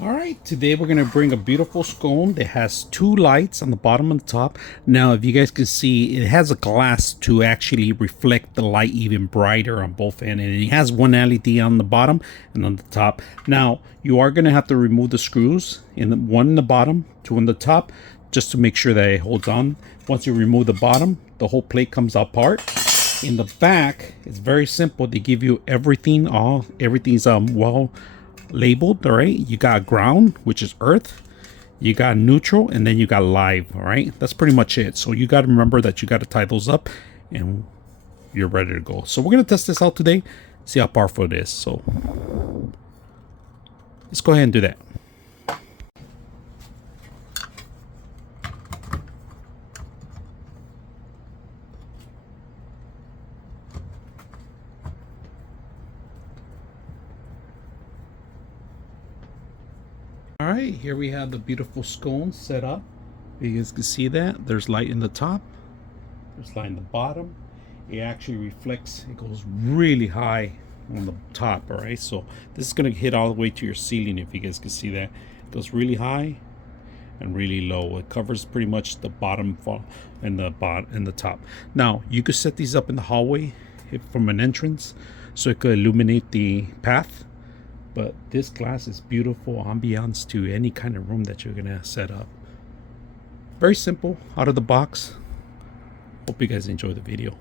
All right, today we're gonna bring a beautiful scone that has two lights on the bottom and the top. Now, if you guys can see, it has a glass to actually reflect the light even brighter on both ends, and it has one LED on the bottom and on the top. Now, you are gonna have to remove the screws, one in the bottom, two in the top, just to make sure that it holds on. Once you remove the bottom, the whole plate comes apart. In the back, it's very simple. They give you everything, everything's well labeled. All right, you got ground, which is earth, you got neutral, and then you got live. All right, that's pretty much it. So you got to remember that you got to tie those up and you're ready to go. So we're gonna test this out today, see how powerful it is. So let's go ahead and do that. All right, here we have the beautiful scone set up. You guys can see that there's light in the top, there's light in the bottom. It actually reflects, it goes really high on the top. All right, so this is going to hit all the way to your ceiling. If you guys can see that, it goes really high and really low. It covers pretty much the bottom and the top. Now you could set these up in the hallway from an entrance, so it could illuminate the path. But this glass is beautiful ambiance to any kind of room that you're gonna set up. Very simple, out of the box. Hope you guys enjoy the video.